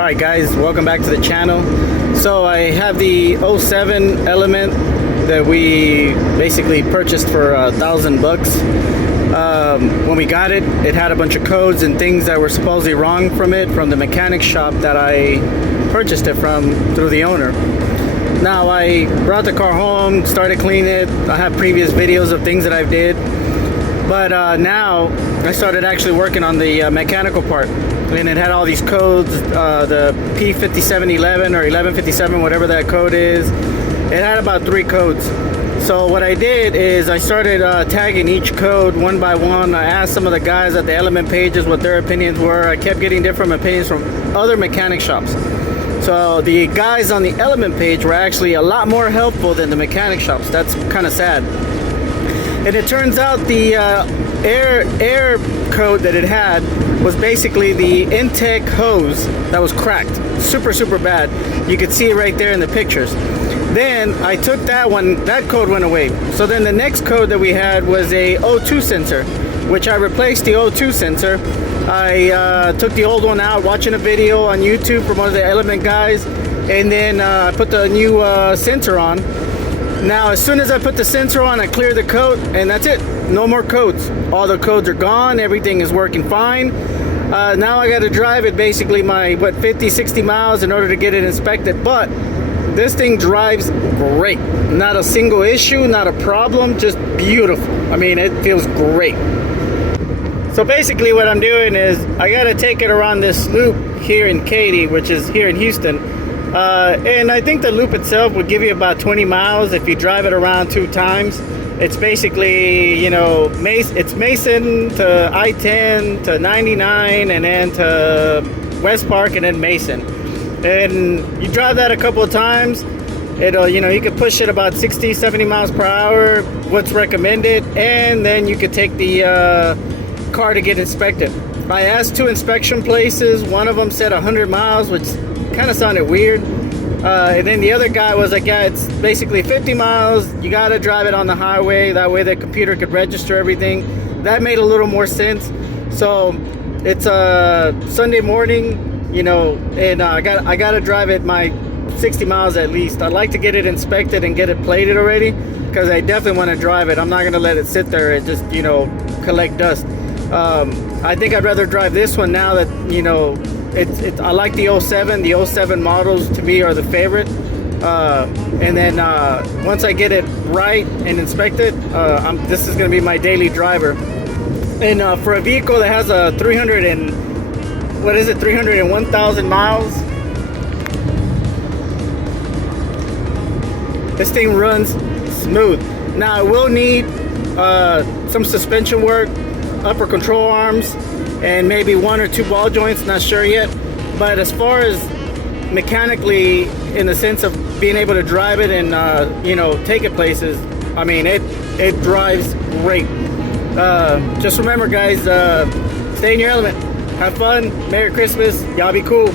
Alright guys, welcome back to the channel. So I have the '07 Element that we basically purchased for $1,000. When we got it, it had a bunch of codes and things that were supposedly wrong from it, from the mechanic shop that I purchased it from through the owner. Now I brought the car home, started cleaning it. I have previous videos of things that I've did. But now I started actually working on the mechanical part. And it had all these codes, the P5711 or 1157, whatever that code is. It had about 3 codes. So what I did is I started tagging each code one by one. I asked some of the guys at the Element pages what their opinions were. I kept getting different opinions from other mechanic shops. So the guys on the Element page were actually a lot more helpful than the mechanic shops. That's kind of sad. And it turns out the air code that it had was basically the intake hose that was cracked. Super bad. You could see it right there in the pictures. Then I took that one, that code went away. So then the next code that we had was a O2 sensor, which I replaced the O2 sensor. I took the old one out, watching a video on YouTube from one of the Element guys, and then I put the new sensor on. Now, as soon as I put the sensor on, I clear the code, and that's it. No more codes. All the codes are gone. Everything is working fine. Now I got to drive it basically my 50, 60 miles in order to get it inspected. But this thing drives great. Not a single issue, not a problem, just beautiful. I mean, it feels great. So basically what I'm doing is I got to take it around this loop here in Katy, which is here in Houston. And I think the loop itself would give you about 20 miles if you drive it around 2 times. It's basically, you know, it's Mason to I-10 to 99 and then to West Park and then Mason. And you drive that a couple of times, it'll, you know, you can push it about 60, 70 miles per hour, what's recommended, and then you could take the car to get inspected. I asked 2 inspection places. One of them said 100 miles, which kind of sounded weird. And then the other guy was like, yeah, it's basically 50 miles. You got to drive it on the highway. That way the computer could register everything. That made a little more sense. So it's a Sunday morning, you know, and I got to drive it my 60 miles at least. I'd like to get it inspected and get it plated already, because I definitely want to drive it. I'm not going to let it sit there and just, you know, collect dust. I think I'd rather drive this one now that, you know, I like the '07. The '07 models to me are the favorite. And then once I get it right and inspected, this is going to be my daily driver. And for a vehicle that has a 301,000 miles, this thing runs smooth. Now I will need some suspension work, upper control arms, and maybe 1 or 2 ball joints, not sure yet. But as far as mechanically, in the sense of being able to drive it and you know, take it places, I mean, it drives great. Just remember guys, stay in your element, have fun, Merry Christmas, y'all be cool.